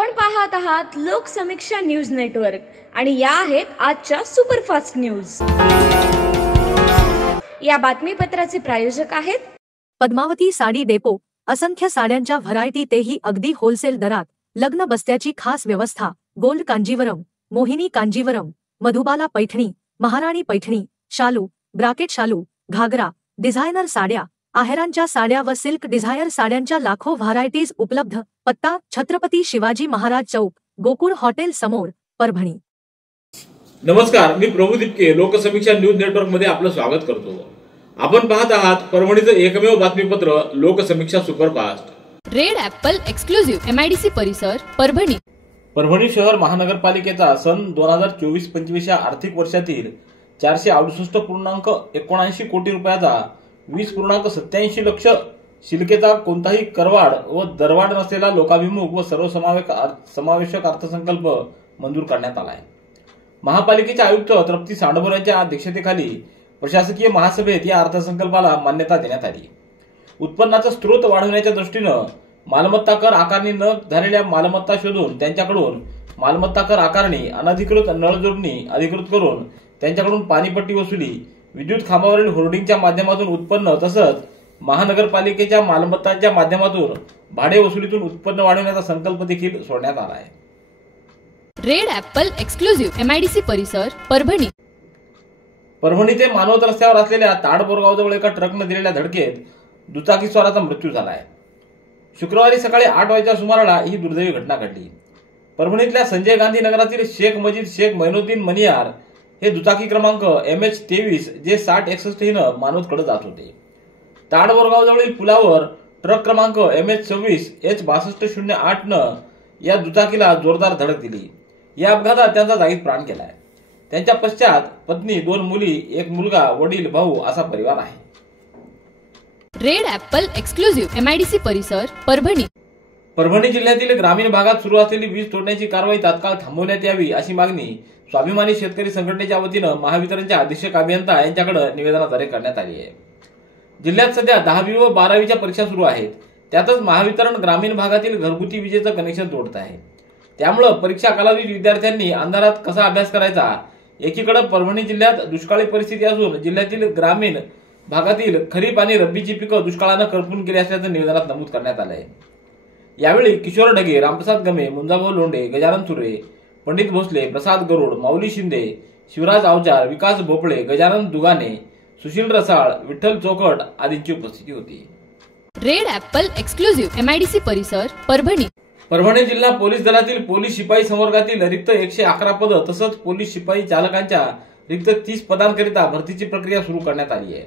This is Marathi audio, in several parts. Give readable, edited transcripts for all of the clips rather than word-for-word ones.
आपण पाहत आहात लोकसमीक्षा न्यूज नेटवर्क आणि या आहेत आजच्या सुपरफास्ट न्यूज। या बातमीपत्राचे प्रायोजक आहेत पद्मावती साडी डेपो। असंख्य साड्यांच्या व्हरायटी, तेही अगदी होलसेल दरात। लग्न बस्त्याची खास व्यवस्था। गोल्ड कांजीवरम, मोहिनी कांजीवरम, मधुबाला पैठणी, महाराणी पैठणी, शालू, ब्राकेट शालू, घागरा, डिझायनर साड्या, आहेरांच्या साड्या व सिल्क डिझायर साड्यांच्या लाखो व्हरायटीज उपलब्ध। पत्ता: छत्रपती शिवाजी महाराज चौक, गोकुळ हॉटेल समोर, परभणी। नमस्कार, मी प्रभू दिपके लोकसमीक्षा न्यूज नेटवर्क मध्ये आपलं स्वागत करतो। आपण पाहत आहात परभणीचं एकमेव बातमीपत्र Loksamiksha superfast. Red Apple exclusive MIDC परिसर, परभणी। परभणी शहर महानगरपालिकेचा सन 2024-25 या आर्थिक वर्षातील 468.79 कोटी रुपयाचा 20.87 लक्ष शिल्लकेचा कोणताही करवाढ व दरवाढ नसलेला लोकाभिमुख व सर्वसमावेशक अर्थसंकल्प मंजूर करण्यात आला आहे। महापालिकेचे आयुक्त तृप्ती सांडभोर यांच्या अध्यक्षतेखाली प्रशासकीय महासभेत या अर्थसंकल्पाला मान्यता देण्यात आली। उत्पन्नाचा स्रोत वाढवण्याच्या दृष्टीनं मालमत्ता कर आकारणी न झालेल्या मालमत्ता शोधून त्यांच्याकडून मालमत्ता कर आकारणी, अनधिकृत नळ जोडणी अधिकृत करून त्यांच्याकडून पाणीपट्टी वसुली, विद्युत खांबावरील होर्डिंगच्या माध्यमातून उत्पन्न तसंच महानगरपालिकेच्या मालमत्तांच्या माध्यमातून भाडे वसुलीतून उत्पन्न वाढवण्याचा संकल्प देखील सोडण्यात आला आहे। रेड ॲपल एक्सक्लुझिव्ह MIDC परिसर, परभणी। परभणी ते मानवत रस्त्यावर असलेल्या ताडबोरगावजवळ एका ट्रकने दिलेल्या धडकेत दुचाकीस्वाराचा मृत्यू झाला आहे। शुक्रवारी सकाळी 8 वाजच्या सुमाराला ही दुर्दैवी घटना घडली। परभणीतल्या संजय गांधी नगरातील शेख मजीद शेख मैनुद्दीन मनियार हे दुचाकी क्रमांक MH23 जे 6061 हिनं मानवतकडे जात होते। ताडबोरगावजवळील पुलावर ट्रक क्रमांक MH26 H6208 न या दुचाकीला जोरदार धडक दिली। या अपघातात त्यांचा जागीच प्राण गेलाय। त्यांच्या पश्चात पत्नी, 2 मुली, 1 मुलगा, वडील, भाऊ असा परिवार आहे। रेड ॲपल एक्सक्लुझिव्ह MIDC परिसर, परभणी। परभणी जिल्ह्यातील ग्रामीण भागात सुरू असलेली वीज तोडण्याची कारवाई तात्काळ थांबवण्यात यावी अशी मागणी स्वाभिमानी शेतकरी संघटनेच्या वतीनं महावितरणच्या अधीक्षक अभियंता यांच्याकडे निवेदनाद्वारे करण्यात आली आहे। जिल्ह्यात सध्या 10वी व 12वीच्या परीक्षा सुरू आहेत। त्यातच महावितरण ग्रामीण भागातील घरगुती विजेचं कनेक्शन तोडत आहे। त्यामुळे परीक्षा कालावधीत विद्यार्थ्यांनी अंधारात कसा अभ्यास करायचा। एकीकडे परभणी जिल्ह्यात दुष्काळी परिस्थिती असून जिल्ह्यातील ग्रामीण भागातील खरीप आणि रब्बीची पिकं दुष्काळानं करपून गेली असल्याचं निवेदनात नमूद करण्यात आलं आहे। यावेळी किशोर ढगे, रामप्रसाद गमे, मुंजाभाऊ लोंढे, गजानन तुरे, पंडित भोसले, प्रसाद गरुड, माऊली शिंदे, शिवराज आवचार, विकास भोपळे, गजानन दुगाने, सुशील रसाळ, विठ्ठल चोकट आदींची उपस्थिती होती। रेड ॲपल एक्सक्लुझिव्ह MIDC परिसर, परभणी। परभणी जिल्हा पोलीस दलातील पोलीस शिपाई संवर्गातील रिक्त 111 पदं तसंच पोलीस शिपाई चालकांच्या रिक्त 30 पदांकरिता भरतीची प्रक्रिया सुरू करण्यात आली आहे।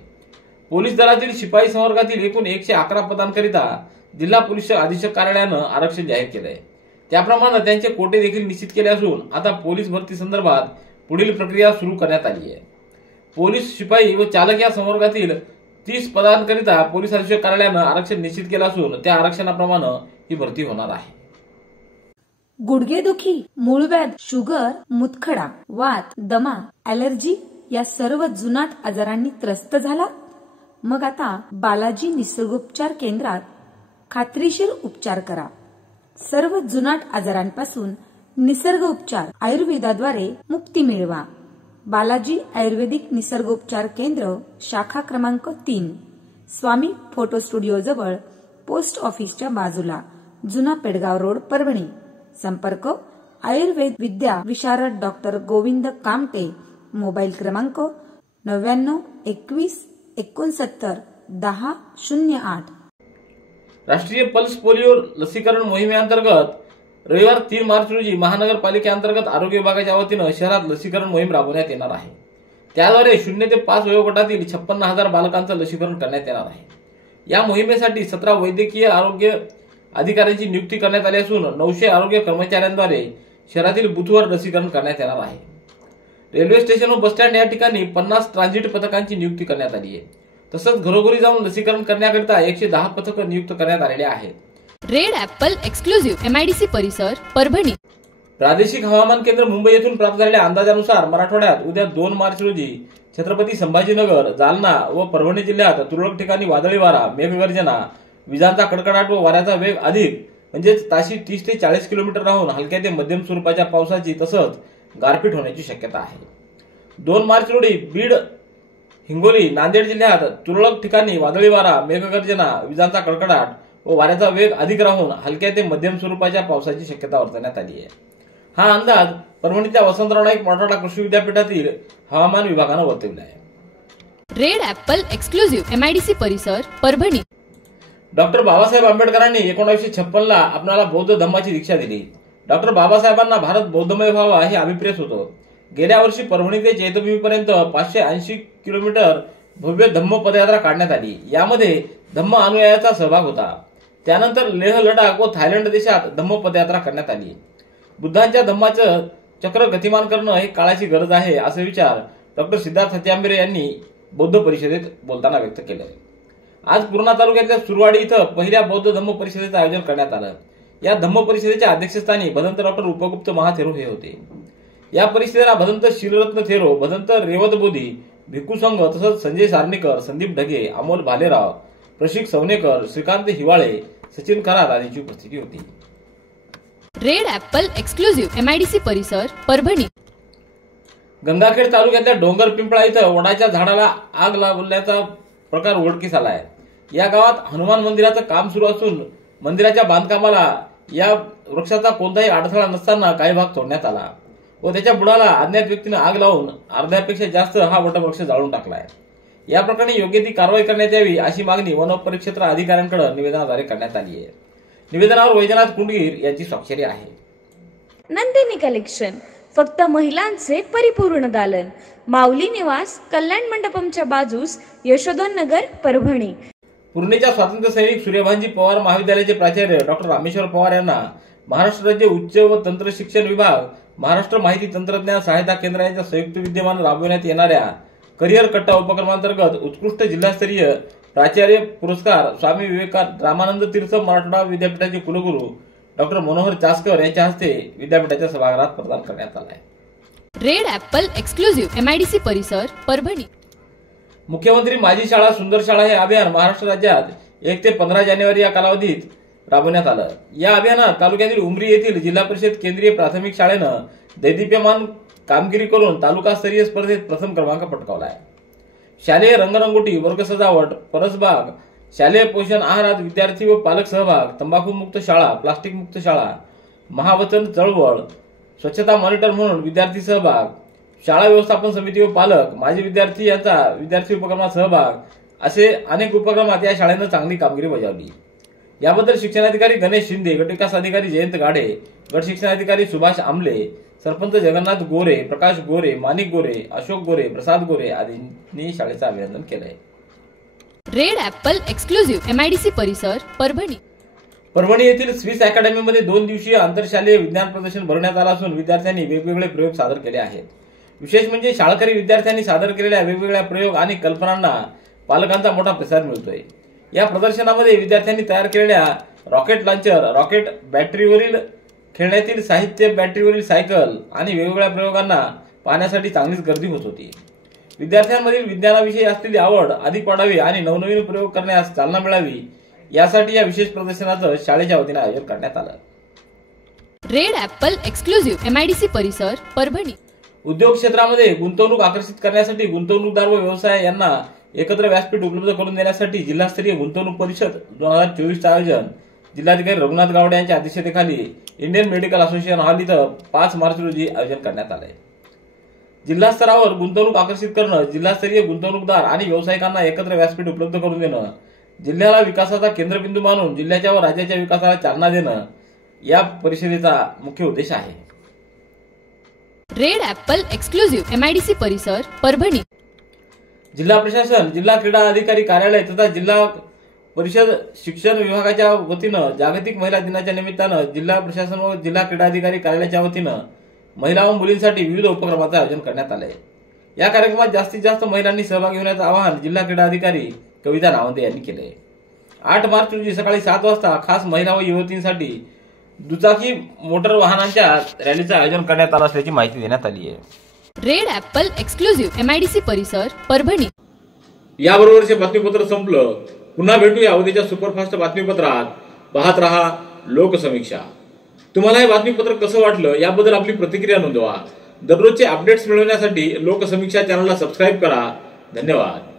पोलीस दलातील शिपाई संवर्गातील एकूण 111 पदांकरिता जिल्हा पोलीस अधीक्षक कार्यालयानं आरक्षण जाहीर केलं आहे। त्याप्रमाणे त्यांचे कोटे देखील निश्चित केले असून आता पोलीस भरती संदर्भात पुढील प्रक्रिया सुरू करण्यात आली आहे। पोलीस शिपाई व चालक या संवर्गातील 30 पदांकरिता पोलीस अधीक्षक कार्यालयानं आरक्षण निश्चित केलं असून त्या आरक्षणाप्रमाणे ही भरती होणार आहे। गुडघेदुखी, मूळव्याध, शुगर, मुतखडा, वात, दमा, ॲलर्जी या सर्व जुनाट आजारांनी त्रस्त झाला? मग आता बालाजी निसर्गोपचार केंद्रात खात्रीशीर उपचार करा। सर्व जुनाट आजारांपासून निसर्ग उपचार आयुर्वेदाद्वारे मुक्ती मिळवा। बालाजी आयुर्वेदिक निसर्गोपचार केंद्र, शाखा क्रमांक 3, स्वामी फोटो स्टुडिओ जवळ, पोस्ट ऑफिसच्या बाजूला, जुना पेडगाव रोड, परभणी। संपर्क: आयुर्वेद विद्या विशारद डॉक्टर गोविंद कामटे। मोबाईल क्रमांक 99 21 69 10 08। राष्ट्रीय पल्स पोलिओ लसीकरण मोहिमेअंतर्गत रविवार 3 मार्च रोजी महानगरपालिकेअंतर्गत आरोग्य विभागाच्या वतीनं शहरात लसीकरण मोहीम राबवण्यात येणार आहे। त्याद्वारे 0 ते 5 वयोगटातील 56,000 बालकांचं लसीकरण करण्यात येणार आहे। या मोहिमेसाठी 17 वैद्यकीय आरोग्य अधिकाऱ्यांची नियुक्ती करण्यात आली असून 900 आरोग्य कर्मचाऱ्यांद्वारे शहरातील बूथवर लसीकरण करण्यात येणार आहे। रेल्वे स्टेशन व बसस्टँड या ठिकाणी 50 ट्रान्झिट पथकांची नियुक्ती करण्यात आली आहे। तसंच घरोघरी जाऊन लसीकरण करण्याकरिता 110 पथकं नियुक्त करण्यात आलेले आहेत। रेड ॲपल एक्सक्लुझिव्ह MIDC परिसर, परभणी। प्रादेशिक हवामान केंद्र मुंबई येथून प्राप्त झालेल्या अंदाजानुसार मराठवाड्यात उद्या 2 मार्च रोजी छत्रपती संभाजीनगर, जालना व परभणी जिल्ह्यात तुरळक ठिकाणी वादळी वारा, मेघगर्जना, विजांचा कडकडाट व वाऱ्याचा वेग अधिक म्हणजेच ताशी 30 ते 40 किलोमीटर राहून हलक्या ते मध्यम स्वरूपाच्या पावसाची तसंच गारपीट होण्याची शक्यता आहे. 2 मार्च रोजी बीड, हिंगोली, नांदेड जिल्ह्यात तुरळक ठिकाणी वादळी वारा, मेघगर्जना, विजांचा कडकडाट व वाऱ्याचा वेग अधिक राहून हलक्या ते मध्यम स्वरूपाच्या पावसाची शक्यता वर्तवण्यात आली आहे. हा अंदाज परभणीच्या वसंतराव नाईक मराठवाडा कृषी विद्यापीठातील हवामान विभागानं वर्तवला आहे. रेड ॲपल एक्सक्लुझिव्ह MIDC परिसर परभणी. डॉक्टर बाबासाहेब आंबेडकरांनी 1956 ला आपल्याला बौद्ध धम्माची दीक्षा दिली. डॉक्टर बाबासाहेबांना भारत बौद्धमय व्हावा हे अभिप्रेत होतं. गेल्या वर्षी परभणी ते चैत्यभूमीपर्यंत 580 किलोमीटर भव्य धम्म पदयात्रा काढण्यात आली. यामध्ये धम्म अनुयायाचा सहभाग होता. त्यानंतर लेह, लडाख व थायलंड देशात धम्म पदयात्रा करण्यात आली. बुद्धांच्या धम्माचं चक्र गतिमान करणं ही काळाची गरज आहे असे विचार डॉक्टर सिद्धार्थ हत्यांबेरे यांनी बौद्ध परिषदेत बोलताना व्यक्त केले. आज पूर्णा तालुक्यातल्या सुरवाडी इथं पहिल्या बौद्ध धम्म परिषदेचं आयोजन करण्यात आलं. या धम्म परिषदेच्या अध्यक्षस्थानी भदंत डॉक्टर उपगुप्त महाथेरो हे होते. या परिषदेला भदंत शीलरत्न थेरो, भदंत रेवत बोधी, भिक्खू संघ तसंच संजय सारणीकर, संदीप ढगे, अमोल भालेराव, प्रशिक सवनेकर, श्रीकांत हिवाळे, सचिन करात आदींची उपस्थिती होती. रेड ॲपल एक्सक्लुझिव्ह MIDC परिसर परभणी. गंगाखेड तालुक्यातल्या डोंगर पिंपळा इथं वडाच्या झाडाला आग लागल्याचा प्रकार उघडकीस आला आहे. या गावात हनुमान मंदिराचं काम सुरू असून मंदिराच्या बांधकामाला या वृक्षाचा कोणताही अडथळा नसताना काही भाग तोडण्यात आला व त्याच्या बुडाला अज्ञात व्यक्तीने आग लावून अर्ध्यापेक्षा जास्त हा वटवृक्ष जाळून टाकलाय. या प्रकरणी योग्य ती कारवाई करण्यात यावी अशी मागणी वन परिक्षेत्र अधिकाऱ्यांकडे निवेदनाद्वारे करण्यात आली आहे. निवेदनावर वैजनाथ कुंडगीर यांची स्वाक्षरी आहे. नंदिनी कलेक्शन, फक्त महिलांचे परिपूर्ण दालन, माऊली निवास, कल्याण मंडपमच्या बाजूस, यशोधन नगर, परभणी. पूर्णेच्या स्वातंत्र्य सैनिक सूर्यभानजी पवार महाविद्यालयाचे प्राचार्य डॉक्टर रामेश्वर पवार यांना महाराष्ट्र राज्य उच्च व तंत्र शिक्षण विभाग, महाराष्ट्र माहिती तंत्रज्ञान सहायता केंद्र यांच्या संयुक्त विद्यमाने राबविण्यात येणाऱ्या करिअर कट्टा उपक्रमांतर्गत उत्कृष्ट जिल्हास्तरीय प्राचार्य पुरस्कार स्वामी विवेकानंद रामानंद तीर्थ मराठवाडा विद्यापीठाचे कुलगुरू डॉक्टर मनोहर चासकर यांच्या हस्ते विद्यापीठाच्या सभागृहात प्रदान करण्यात आला आहे. रेड ॲपल एक्सक्लुझिव्ह MIDC परिसर परभणी. मुख्यमंत्री माझी शाळा सुंदर शाळा हे अभियान महाराष्ट्र राज्यात 1 ते 15 जानेवारी या कालावधीत राबवण्यात आलं. या अभियानात तालुक्यातील उमरी येथील जिल्हा परिषद केंद्रीय प्राथमिक शाळेनं दैदिप्यमान कामगिरी करून तालुकास्तरीय स्पर्धेत प्रथम क्रमांक पटकावला आहे. शालेय रंगरंगोटी, वर्ग सजावट, परसबाग, शालेय पोषण आहारात विद्यार्थी व पालक सहभाग, तंबाखूमुक्त शाळा, प्लास्टिक मुक्त शाळा, महावचन चळवळ, स्वच्छता मॉनिटर म्हणून विद्यार्थी सहभाग, शाळा व्यवस्थापन समिती व पालक, माजी विद्यार्थी यांचा विद्यार्थी उपक्रमात सहभाग असे अनेक उपक्रमात या शाळेनं चांगली कामगिरी बजावली. याबद्दल शिक्षणाधिकारी गणेश शिंदे, गटविकास अधिकारी जयंत गाडे, गट शिक्षणाधिकारी सुभाष आमले, सरपंच जगन्नाथ गोरे, प्रकाश गोरे, माणिक गोरे, अशोक गोरे, प्रसाद गोरे आदींनी शाळेचं अभिनंदन केलंय. रेड ॲपल एक्सक्लुझिव्ह MIDC परिसर परभणी. परभणी येथील स्विस अकॅडमीमध्ये 2 दिवसीय आंतरशालेय विज्ञान प्रदर्शन भरवण्यात आलं असून विद्यार्थ्यांनी वेगवेगळे प्रयोग सादर केले आहेत. विशेष म्हणजे शाळकरी विद्यार्थ्यांनी सादर केलेल्या वेगवेगळ्या प्रयोग आणि कल्पनांना पालकांचा मोठा प्रतिसाद मिळतोय. या प्रदर्शनामध्ये विद्यार्थ्यांनी तयार केलेल्या रॉकेट लॉन्चर, रॉकेट बॅटरीवरील खेळण्यातील साहित्य, बॅटरीवरील सायकल आणि वेगवेगळ्या प्रयोगांना पाहण्यासाठी चांगलीच गर्दी होत होती. विद्यार्थ्यांमधील विज्ञानाविषयी असलेली आवड अधिक वाढावी आणि नवनवीन प्रयोग करण्यास चालना मिळावी यासाठी या विशेष प्रदर्शनाचं शाळेच्या वतीने आयोजन करण्यात आलं. रेड ॲपल एक्सक्लुझिव्ह MIDC परिसर परभणी. उद्योग क्षेत्रामध्ये गुंतवणूक आकर्षित करण्यासाठी गुंतवणूकदार व व्यवसाय यांना एकत्र व्यासपीठ उपलब्ध करून देण्यासाठी जिल्हास्तरीय गुंतवणूक परिषद 2024चं आयोजन जिल्हाधिकारी रघुनाथ गावडे यांच्या अध्यक्षतेखाली इंडियन मेडिकल असोसिएशन हॉल इथं 5 मार्च रोजी आयोजन करण्यात आलंय. जिल्हा स्तरावर गुंतवणूक आकर्षित करणं, जिल्हास्तरीय गुंतवणूकदार आणि व्यावसायिकांना एकत्र व्यासपीठ उपलब्ध करून देणं, जिल्ह्याला विकासाचा केंद्रबिंदू मानून जिल्ह्याच्या व राज्याच्या विकासाला चालना देणं या परिषदेचा मुख्य उद्देश आहे. रेड ॲपल एक्सक्लुझिव्ह MIDC परिसर परभणी. जिल्हा प्रशासन, जिल्हा क्रीडा अधिकारी कार्यालय तथा जिल्हा परिषद शिक्षण विभागाच्या वतीनं जागतिक महिला दिनाच्या निमित्तानं जिल्हा प्रशासन व जिल्हा क्रीडा अधिकारी कार्यालयाच्या वतीनं महिला व मुलींसाठी विविध उपक्रमांचं आयोजन करण्यात आलंय. या कार्यक्रमात जास्तीत जास्त महिलांनी सहभागी होण्याचं आवाहन जिल्हा क्रीडा अधिकारी कविता नावंदे यांनी केलंय. 8 मार्च रोजी सकाळी 7 वाजता खास महिला व युवतींसाठी दुचाकी मोटर वाहनांच्या रॅलीचं आयोजन करण्यात आलं असल्याची माहिती देण्यात आली आहे. रेड ॲपल एक्सक्लुझिव्ह MIDC परिसर परभणी. याबरोबरचे बातमीपत्र संपलं. पुन्हा भेटूया उद्याच्या सुपरफास्ट बातमीपत्रात. पाहत रहा लोकसमीक्षा. तुम्हाला हे बातमीपत्र कसं वाटलं याबद्दल आपली प्रतिक्रिया नोंदवा. दररोजचे अपडेट्स मिळवण्यासाठी लोकसमीक्षा चॅनलला सबस्क्राईब करा. धन्यवाद.